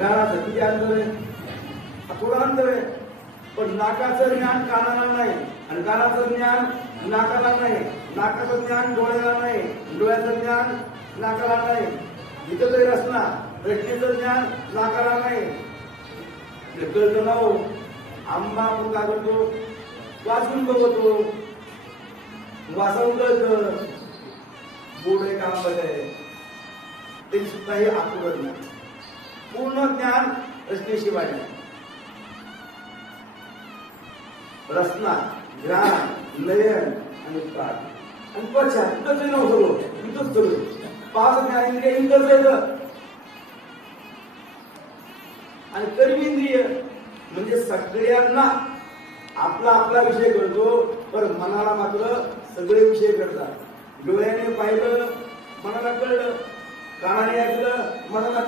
घराचं किती अंतर आहे? थोडं अंतर आहे. पण नाकाचं ज्ञान कानाला नाही. आणि कानाचं ज्ञान नाकाला नाही. नाकाचं ज्ञान डोळ्याला नाही. डोळ्याचं ज्ञान नाकाला नाही. इथं जरी असणार रचनेचं ज्ञान नाकाला नाही. हे कळतं ना हो आंबा आपण काय करतो? वाचून बघतो. वाचवून कळतं. बोर्ड आहे का आहे. ते सुद्धा हे आकुरत नाही पूर्ण ज्ञान रचनेशिवाय पाहिजे रचना ज्ञान नयन आणि प्राण. आणि त्वचा इथंच आहे इथंच सगळं पाच ज्ञानेंद्रिय इथंच येतं आणि कर्मेंद्रिय म्हणजे सगळ्यांना आपला आपला विषय कळतो पण मनाला मात्र सगळे विषय कळतात डोळ्याने पाहिलं मनाला कळलं कानाने ऐकलं मनाला